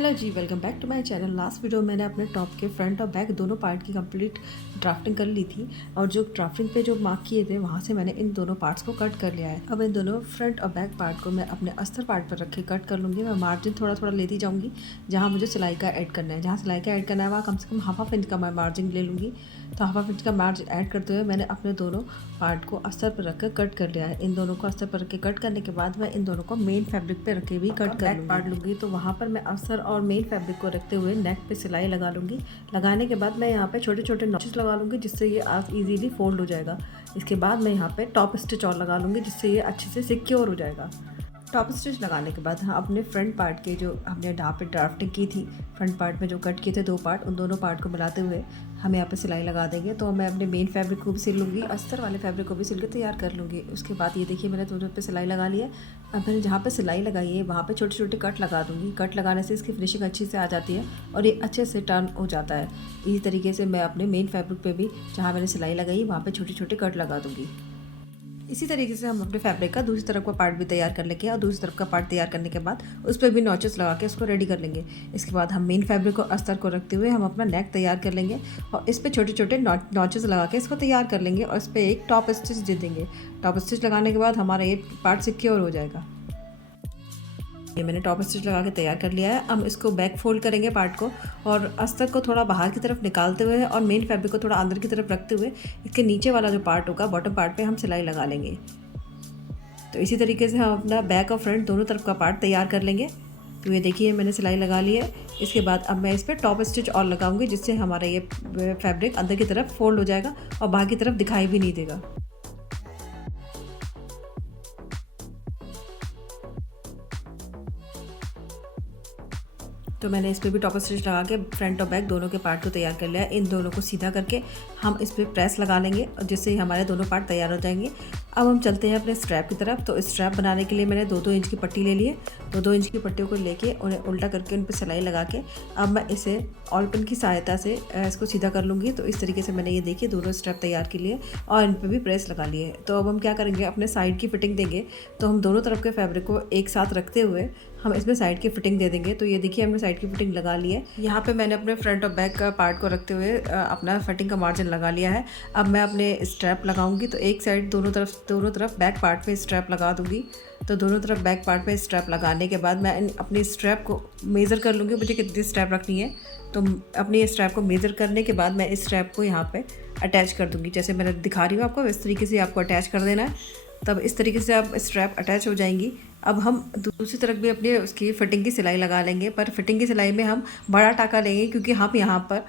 Hello ji, welcome back to my channel. Last video मैंने अपने top के फ्रंट और बैक दोनों पार्ट की कंप्लीट ड्राफ्टिंग कर ली थी और जो ड्राफ्टिंग पे जो मार्क किए थे वहाँ से मैंने इन दोनों पार्ट्स को कट कर लिया है। अब इन दोनों फ्रंट और बैक पार्ट को मैं अपने अस्तर पार्ट पर रख के कट कर लूँगी। मैं मार्जिन थोड़ा थोड़ा लेती जाऊँगी जहाँ मुझे सिलाई का ऐड करना है। जहाँ सिलाई का ऐड करना है वहाँ कम से कम हाफ इंच का मैं मार्जिन ले लूँगी। तो हाफ इंच का मार्जिन ऐड करते हुए मैंने अपने दोनों पार्ट को अस्तर पर रख कर कट कर लिया है। इन दोनों को अस्तर पर रख के कट करने के बाद मैं इन दोनों को मेन फैब्रिक पे रख के भी कट कर पार्ट लूँगी। तो वहाँ पर मैं अस्तर और मेन फैब्रिक को रखते हुए नेक पे सिलाई लगा लूँगी। लगाने के बाद मैं यहाँ पे छोटे छोटे नॉचेस लगा लूँगी जिससे ये इजीली फोल्ड हो जाएगा। इसके बाद मैं यहाँ पे टॉप स्टिच और लगा लूँगी जिससे ये अच्छे से सिक्योर हो जाएगा। टॉप स्टिच लगाने के बाद हाँ अपने फ्रंट पार्ट के जो हमने यहाँ पे ड्राफ्टिंग की थी, फ्रंट पार्ट में जो कट किए थे दो पार्ट, उन दोनों पार्ट को मिलाते हुए हम यहाँ पे सिलाई लगा देंगे। तो मैं अपने मेन फैब्रिक को भी सिल लूँगी, अस्तर वाले फैब्रिक को भी सिल के तैयार कर लूँगी। उसके बाद ये देखिए मैंने दोनों पे सिलाई लगा ली है। अब मैंने जहाँ पे सिलाई लगाई है वहाँ पे छोटे छोटे कट लगा दूँगी। कट लगाने से इसकी फिनिशिंग अच्छी से आ जाती है और ये अच्छे से टर्न हो जाता है। इसी तरीके से मैं अपने मेन फैब्रिक पे भी जहाँ मैंने सिलाई लगाई वहाँ पे छोटे छोटे कट लगा दूँगी। इसी तरीके से हम अपने फैब्रिक का दूसरी तरफ का पार्ट भी तैयार कर लेंगे और दूसरी तरफ का पार्ट तैयार करने के बाद उस पर भी नॉचेस लगा के उसको रेडी कर लेंगे। इसके बाद हम मेन फैब्रिक को अस्तर को रखते हुए हम अपना नेक तैयार कर लेंगे और इस पर छोटे छोटे नॉचेस लगा के इसको तैयार कर लेंगे और इस पर एक टॉप स्टिच दे देंगे। टॉप स्टिच लगाने के बाद हमारा ये पार्ट सिक्योर हो जाएगा। ये मैंने टॉप स्टिच लगा के तैयार कर लिया है। हम इसको बैक फोल्ड करेंगे पार्ट को और अस्तर को थोड़ा बाहर की तरफ निकालते हुए और मेन फैब्रिक को थोड़ा अंदर की तरफ रखते हुए इसके नीचे वाला जो पार्ट होगा बॉटम पार्ट पे हम सिलाई लगा लेंगे। तो इसी तरीके से हम अपना बैक और फ्रंट दोनों तरफ का पार्ट तैयार कर लेंगे। तो ये देखिए मैंने सिलाई लगा ली है। इसके बाद अब मैं इस पर टॉप स्टिच और लगाऊंगी जिससे हमारा ये फैब्रिक अंदर की तरफ फोल्ड हो जाएगा और बाहर की तरफ दिखाई भी नहीं देगा। तो मैंने इस पर भी टॉप स्टिच लगा के फ्रंट और बैक दोनों के पार्ट को तैयार कर लिया है। इन दोनों को सीधा करके हम इस पर प्रेस लगा लेंगे और जिससे हमारे दोनों पार्ट तैयार हो जाएंगे। अब हम चलते हैं अपने स्ट्रैप की तरफ। तो स्ट्रैप बनाने के लिए मैंने 2-2 इंच की पट्टी ले ली है। 2-2 इंच की पट्टियों को लेके उन्हें उल्टा करके उन पर सिलाई लगा के अब मैं इसे ऑल पिन की सहायता से इसको सीधा कर लूँगी। तो इस तरीके से मैंने ये देखिए दोनों स्ट्रैप तैयार के लिए और इन पर भी प्रेस लगा लिए। तो अब हम क्या करेंगे, अपने साइड की फिटिंग देंगे। तो हम दोनों तरफ के फैब्रिक को एक साथ रखते हुए हम इसमें साइड की फिटिंग दे देंगे। तो ये देखिए हमने साइड की फिटिंग लगा ली है। यहाँ पे मैंने अपने फ्रंट और बैक का पार्ट को रखते हुए अपना फिटिंग का मार्जिन लगा लिया है। अब मैं अपने स्ट्रैप लगाऊंगी। तो एक साइड दोनों तरफ बैक पार्ट पे स्ट्रैप लगा दूंगी। तो दोनों तरफ बैक पार्ट पे स्ट्रैप लगाने के बाद मैं अपनी स्ट्रैप को मेज़र कर लूँगी, मुझे कितनी स्ट्रैप रखनी है। तो अपनी स्ट्रैप को मेज़र करने के बाद मैं इस स्ट्रैप को यहाँ पे अटैच कर दूँगी। जैसे मैं दिखा रही हूँ आपको, इस तरीके से आपको अटैच कर देना है। तब इस तरीके से अब स्ट्रैप अटैच हो जाएंगी। अब हम दूसरी तरफ भी अपनी उसकी फिटिंग की सिलाई लगा लेंगे, पर फिटिंग की सिलाई में हम बड़ा टाका लेंगे क्योंकि हम यहाँ पर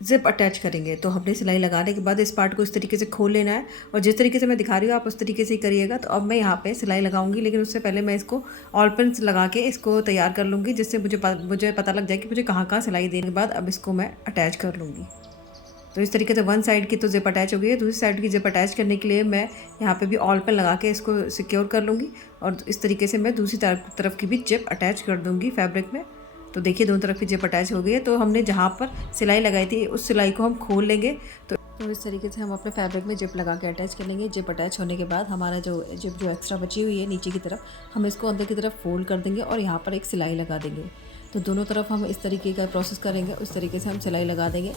जिप अटैच करेंगे। तो हमने सिलाई लगाने के बाद इस पार्ट को इस तरीके से खोल लेना है और जिस तरीके से मैं दिखा रही हूँ आप उस तरीके से ही करिएगा। तो अब मैं यहाँ पे सिलाई लगाऊंगी, लेकिन उससे पहले मैं इसको ऑल पिन्स लगा के इसको तैयार कर लूँगी जिससे मुझे पता लग जाए कि मुझे कहाँ कहाँ सिलाई देने के बाद अब इसको मैं अटैच कर लूँगी। तो इस तरीके से वन साइड की तो जिप अटैच हो गई है। दूसरी साइड की जिप अटैच करने के लिए मैं यहाँ पे भी ऑल पिन लगा के इसको सिक्योर कर लूँगी और इस तरीके से मैं दूसरी तरफ की भी जिप अटैच कर दूँगी फैब्रिक में। तो देखिए दोनों तरफ की जिप अटैच हो गई है। तो हमने जहाँ पर सिलाई लगाई थी उस सिलाई को हम खोल लेंगे। तो इस तरीके से हम अपने फैब्रिक में जिप लगा के अटैच कर लेंगे। जिप अटैच होने के बाद हमारा जो एक्स्ट्रा बची हुई है नीचे की तरफ, हम इसको अंदर की तरफ फोल्ड कर देंगे और यहाँ पर एक सिलाई लगा देंगे। तो दोनों तरफ हम इस तरीके का प्रोसेस करेंगे, उस तरीके से हम सिलाई लगा देंगे।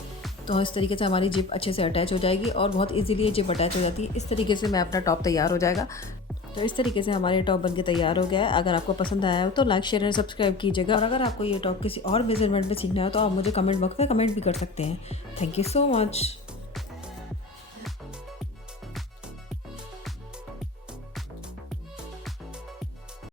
तो इस तरीके से हमारी जिप अच्छे से अटैच हो जाएगी और बहुत इजीली ये जिप अटैच हो जाती है। इस तरीके से मैं अपना टॉप तैयार हो जाएगा। तो इस तरीके से हमारे टॉप बनके तैयार हो गया है। अगर आपको पसंद आया हो तो लाइक शेयर एंड सब्सक्राइब कीजिएगा और अगर आपको ये टॉप किसी और मेजरमेंट में सीखना है तो आप मुझे कमेंट बॉक्स में कमेंट भी कर सकते हैं। Thank you so much.